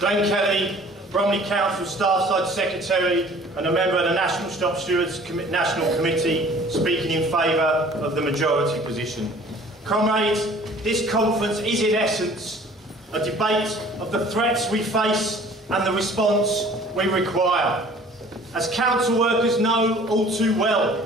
Glenn Kelly, Bromley Council Staffside Secretary and a member of the National Shop Stewards National Committee, speaking in favour of the majority position. Comrades, this conference is in essence a debate of the threats we face and the response we require. As council workers know all too well,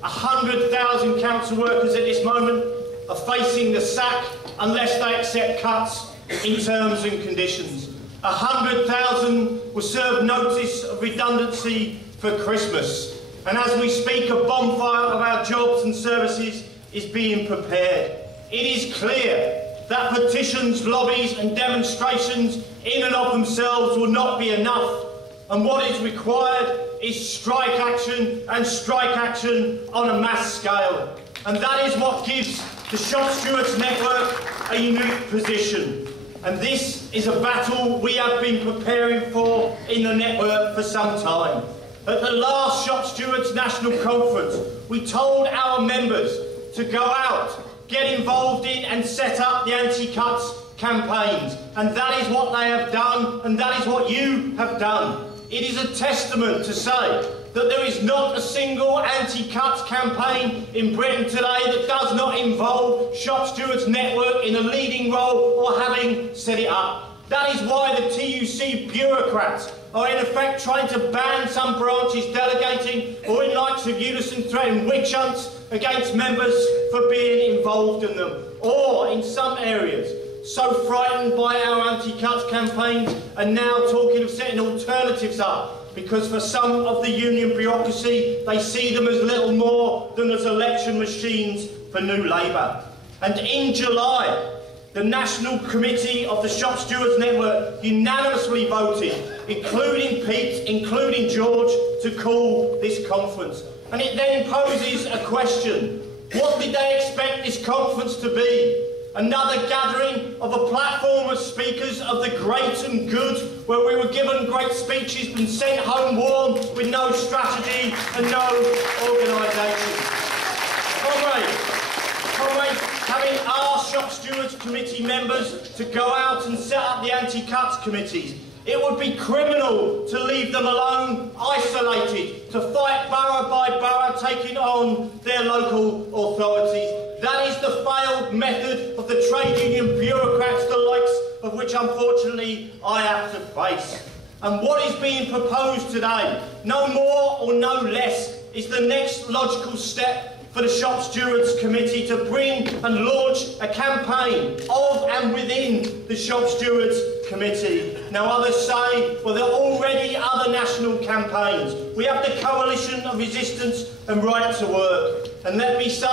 100,000 council workers at this moment are facing the sack unless they accept cuts in terms and conditions. 100,000 will serve notice of redundancy for Christmas. And as we speak, a bonfire of our jobs and services is being prepared. It is clear that petitions, lobbies and demonstrations in and of themselves will not be enough. And what is required is strike action, and strike action on a mass scale. And that is what gives the Shop Stewards Network a unique position. And this is a battle we have been preparing for in the network for some time. At the last Shop Stewards National Conference, we told our members to go out, get involved in and set up the anti-cuts campaigns. And that is what they have done, and that is what you have done. It is a testament to say that there is not a single anti-cuts campaign in Britain today that does not involve Shop Stewards Network in a leading role or having set it up. That is why the TUC bureaucrats are in effect trying to ban some branches delegating, or in likes of Unison threatening witch hunts against members for being involved in them, or in some areas so frightened by our anti-cuts campaigns and now talking of setting alternatives up, because for some of the union bureaucracy they see them as little more than as election machines for New Labour. And in July, the National Committee of the Shop Stewards Network unanimously voted, including Pete, including George, to call this conference. And it then poses a question. What did they expect this conference to be? Another gathering of a platform of speakers of the great and good, where we were given great speeches and sent home warm with no strategy and no organisation. Comrades, having asked Shop Stewards Committee members to go out and set up the anti-cuts committees, it would be criminal to leave them alone, isolated, to fight borough by borough, taking on their local authorities. That is the failed method of the trade union bureaucrats, the likes of which unfortunately I have to face. And what is being proposed today, no more or no less, is the next logical step for the Shop Stewards Committee to bring and launch a campaign of and within the Shop Stewards Committee. Now others say, well, there are already other national campaigns. We have the Coalition of Resistance and Right to Work. And let me say,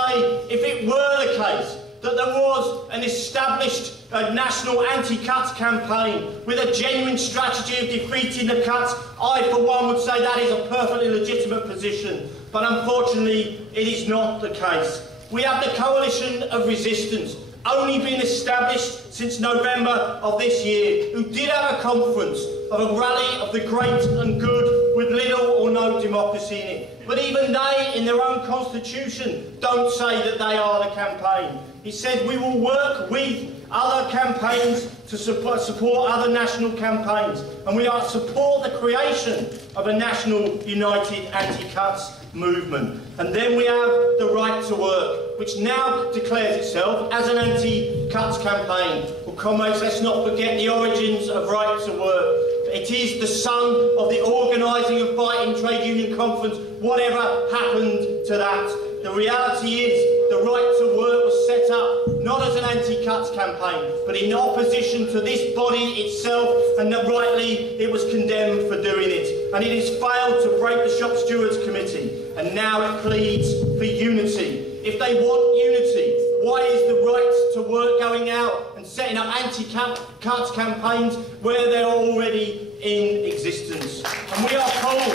if it were the case that there was an established national anti-cuts campaign with a genuine strategy of defeating the cuts, I for one would say that is a perfectly legitimate position. But unfortunately, it is not the case. We have the Coalition of Resistance, only been established since November of this year, who did have a conference of a rally of the great and good with little or no democracy in it. But even they, in their own constitution, don't say that they are the campaign. He said, we will work with other campaigns to support other national campaigns, and we are support the creation of a national united anti-cuts movement. And then we have the Right to Work, which now declares itself as an anti-cuts campaign. Well, comrades, let's not forget the origins of Right to Work. It is the son of the organising and fighting trade union conference, whatever happened to that. The reality is the Right to Work was set up not as an anti-cuts campaign, but in opposition to this body itself, and that rightly it was condemned for doing it. And it has failed to break the Shop Stewards Committee, and now it pleads for unity. If they want unity, why is the Right to Work going out and setting up anti-cuts campaigns where they're already in existence? And we are called.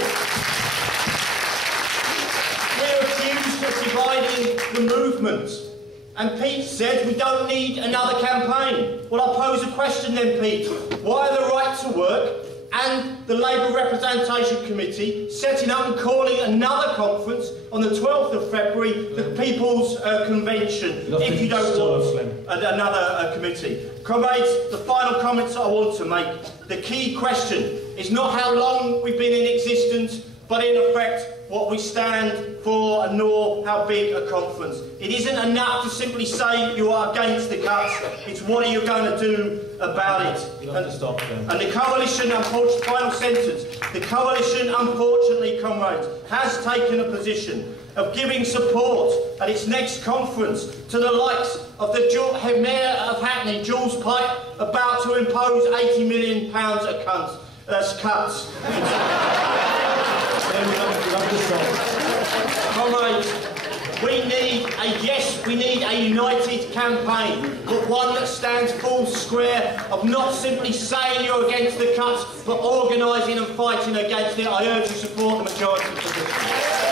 We're accused of dividing the movement. And Pete said we don't need another campaign. Well, I'll pose a question then, Pete. Why are the Right to Work and the Labour Representation Committee setting up and calling another conference on the 12th of February, the People's Convention, if you don't want another committee. Comrades, the final comments I want to make. The key question is not how long we've been in existence, but in effect what we stand for, and nor how big a conference. It isn't enough to simply say you are against the cuts, it's what are you going to do about it. You have to stop then. And the coalition, unfortunately, final sentence, the coalition, unfortunately, comrades, has taken a position of giving support at its next conference to the likes of the Mayor of Hackney, Jules Pipe, about to impose £80 million of cuts. Comrades, we need a united campaign, but one that stands full square of not simply saying you're against the cuts, but organising and fighting against it. I urge you to support the majority position.